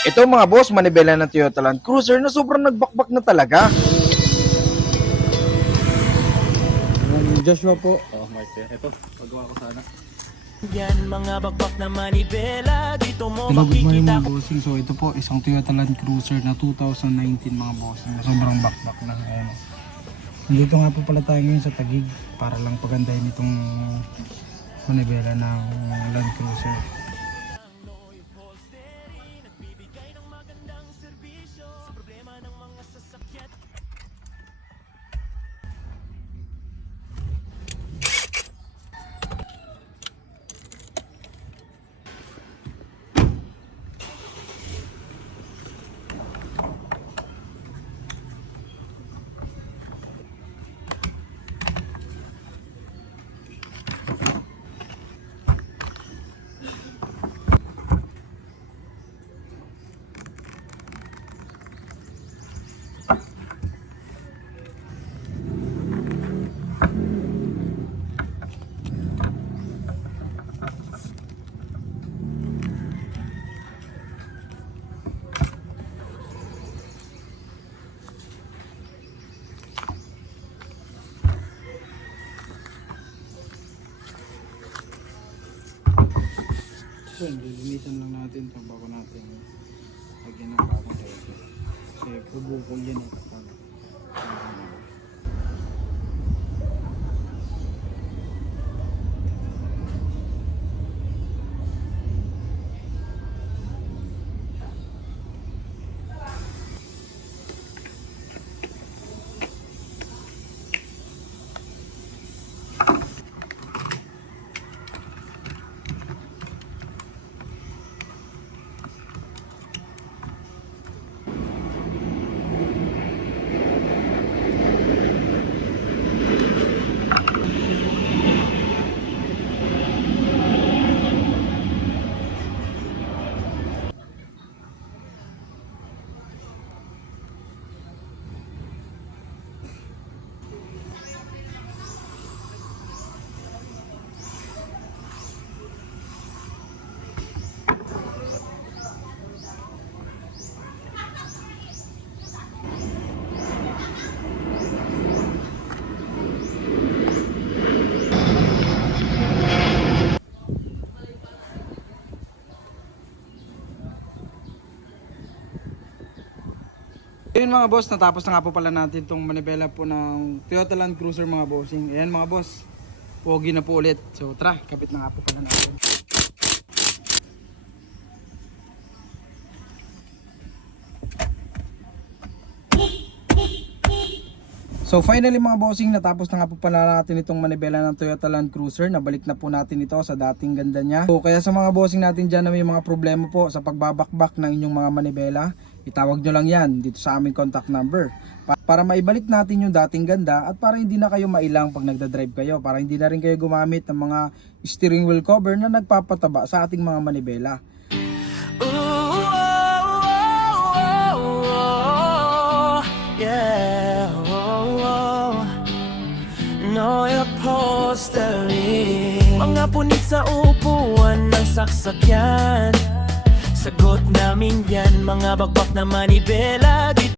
Ito mga boss, manibela ng Toyota Land Cruiser na sobrang nagbakbak na talaga. Joshua po. Oh, Martin. Ito, pagawa ko sana. Yan mga bakbak na manibela, dito mo Hello, good morning makikita. mga bossing. So ito po, isang Toyota Land Cruiser na 2019 mga bossing. Sobrang bakbak na. Ayan. Nandito nga po pala tayo ngayon sa Taguig para lang pagandahin itong manibela ng Land Cruiser. So, lilinisan lang natin ito bago natin lagyan ng bagong tayo. Kasi bubukol yan eh. Ayun mga boss, natapos na nga po pala natin itong manibela po ng Toyota Land Cruiser mga bossing. Ayan mga boss, pogi na po ulit. So tara, kapit na nga po pala natin. So finally mga bossing, natapos na nga po pala natin itong manibela ng Toyota Land Cruiser. Nabalik na po natin ito sa dating ganda niya. So kaya sa mga bossing natin dyan na may mga problema po sa pagbabakbak ng inyong mga manibela, itawag nyo lang yan dito sa aming contact number. Para maibalik natin yung dating ganda at para hindi na kayo mailang pag nagdadrive kayo. Para hindi na rin kayo gumamit ng mga steering wheel cover na nagpapataba sa ating mga manibela. Mga punit sa upuan ng saksakyan, sagot namin yan, mga bakbak na manibela.